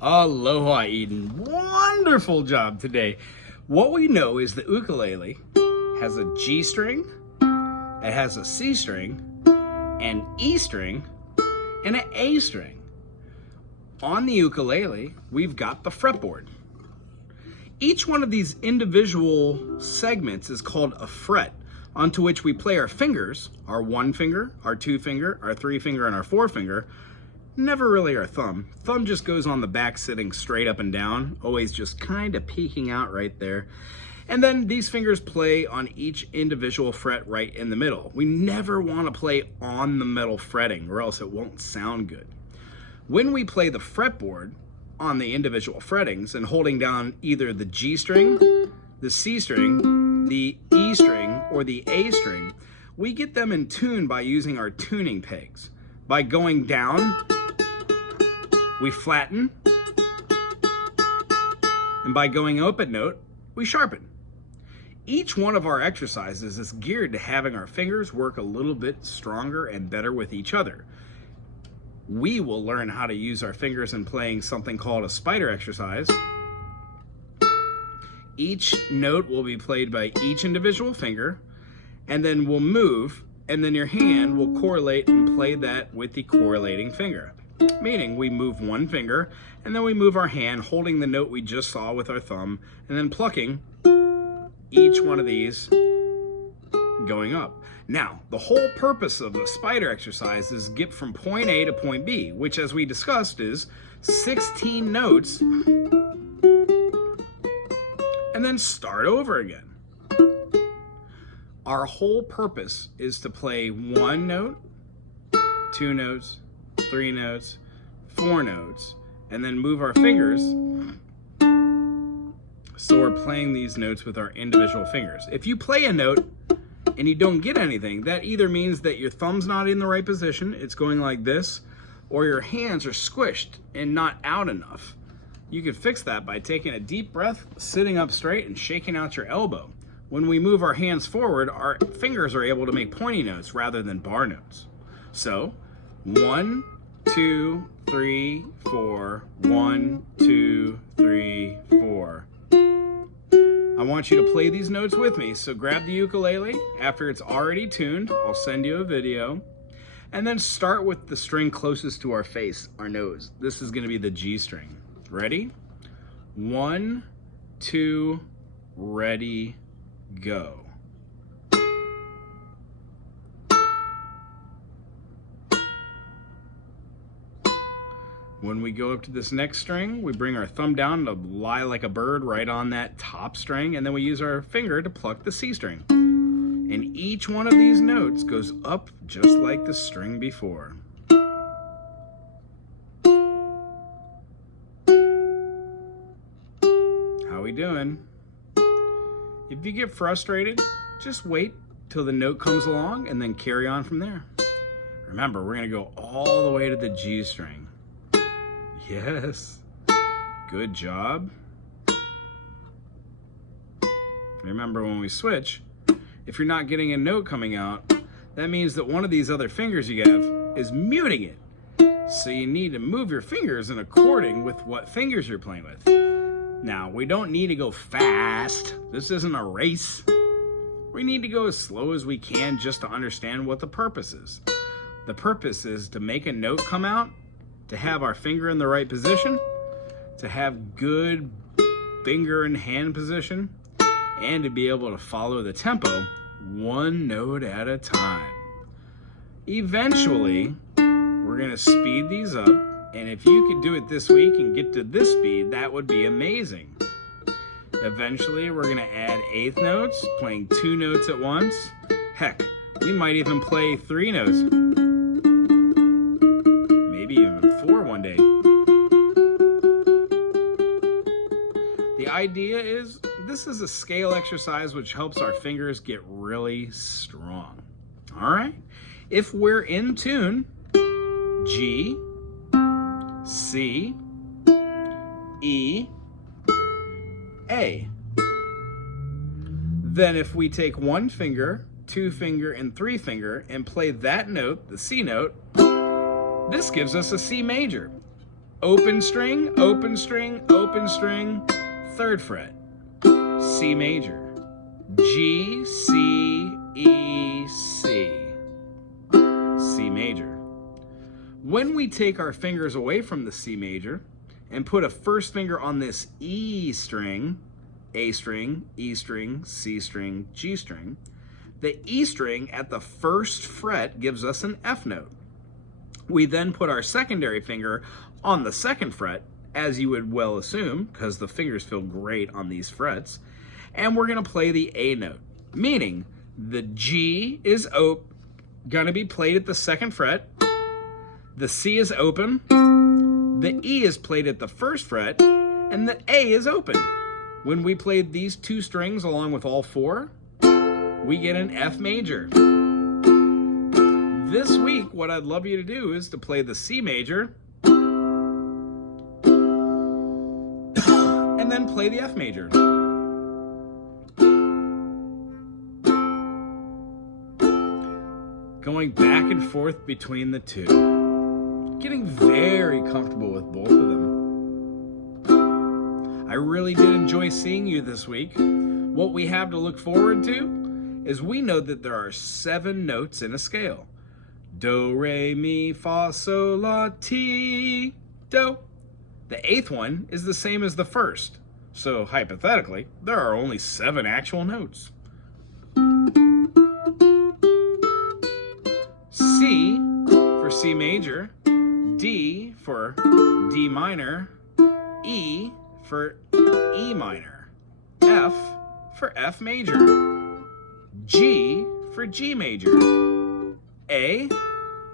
Aloha, Eden. Wonderful job today. What we know is the ukulele has a G string, it has a C string, an E string, and an A string. On the ukulele, we've got the fretboard. Each one of these individual segments is called a fret, onto which we play our fingers, our 1 finger, our 2 finger, our 3 finger, and our 4 finger. Never really our thumb. Thumb just goes on the back sitting straight up and down, always just kind of peeking out right there. And then these fingers play on each individual fret right in the middle. We never want to play on the metal fretting or else it won't sound good. When we play the fretboard on the individual frettings and holding down either the G string, the C string, the E string, or the A string, we get them in tune by using our tuning pegs. By going down, we flatten, and by going up a note, we sharpen. Each one of our exercises is geared to having our fingers work a little bit stronger and better with each other. We will learn how to use our fingers in playing something called a spider exercise. Each note will be played by each individual finger, and then we'll move, and then your hand will correlate and play that with the correlating finger. Meaning we move one finger, and then we move our hand holding the note we just saw with our thumb, and then plucking each one of these going up. Now, the whole purpose of the spider exercise is get from point A to point B, which as we discussed is 16 notes, and then start over again. Our whole purpose is to play 1 note, 2 notes, 3 notes, 4 notes, and then move our fingers so we're playing these notes with our individual fingers. If you play a note and you don't get anything, that either means that your thumb's not in the right position, it's going like this, or your hands are squished and not out enough. You can fix that by taking a deep breath, sitting up straight, and shaking out your elbow. When we move our hands forward, our fingers are able to make pointy notes rather than bar notes. So, 1, 2, 3, 4, 1, 2, 3, 4. I want you to play these notes with me, so grab the ukulele. After it's already tuned, I'll send you a video. And then start with the string closest to our face, our nose. This is gonna be the G string. Ready? 1, 2, ready, go. When we go up to this next string, we bring our thumb down to lie like a bird right on that top string, and then we use our finger to pluck the C string. And each one of these notes goes up just like the string before. How we doing? If you get frustrated, just wait till the note comes along and then carry on from there. Remember, we're gonna go all the way to the G string. Yes, good job. Remember, when we switch, if you're not getting a note coming out, that means that one of these other fingers you have is muting it. So you need to move your fingers in according with what fingers you're playing with. Now, we don't need to go fast. This isn't a race. We need to go as slow as we can just to understand what the purpose is. The purpose is to make a note come out, to have our finger in the right position, to have good finger and hand position, and to be able to follow the tempo 1 note at a time. Eventually, we're gonna speed these up, and if you could do it this week and get to this speed, that would be amazing. Eventually, we're gonna add 1/8 notes, playing 2 notes at once. Heck, we might even play 3 notes. Maybe even 4 one day. The idea is, this is a scale exercise which helps our fingers get really strong. All right? If we're in tune, G, C, E, A. Then if we take 1 finger, 2 finger, and 3 finger and play that note, the C note, this gives us a C major. open string, open string, open string, 3rd fret, C major, G, C, E, C, C major. When we take our fingers away from the C major and put a first finger on this E string, A string, E string, C string, G string, the E string at the 1st fret gives us an F note. We then put our secondary finger on the 2nd fret, as you would well assume, because the fingers feel great on these frets, and we're going to play the A note, meaning the G is going to be played at the 2nd fret, the C is open, the E is played at the 1st fret, and the A is open. When we played these 2 strings along with all 4, we get an F major. This week, what I'd love you to do is to play the C major and then play the F major. Going back and forth between the two. Getting very comfortable with both of them. I really did enjoy seeing you this week. What we have to look forward to is we know that there are 7 notes in a scale. Do, re, mi, fa, sol, la, ti, do. The 8th one is the same as the 1st. So hypothetically, there are only 7 actual notes. C for C major, D for D minor, E for E minor, F for F major, G for G major, A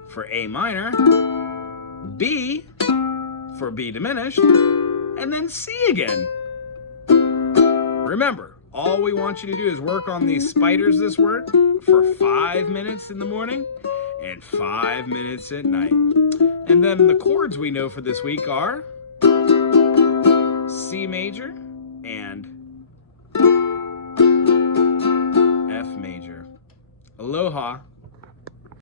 for A minor, B for B diminished, and then C again. Remember, all we want you to do is work on these spiders this work for 5 minutes in the morning and 5 minutes at night. And then the chords we know for this week are C major and F major. Aloha.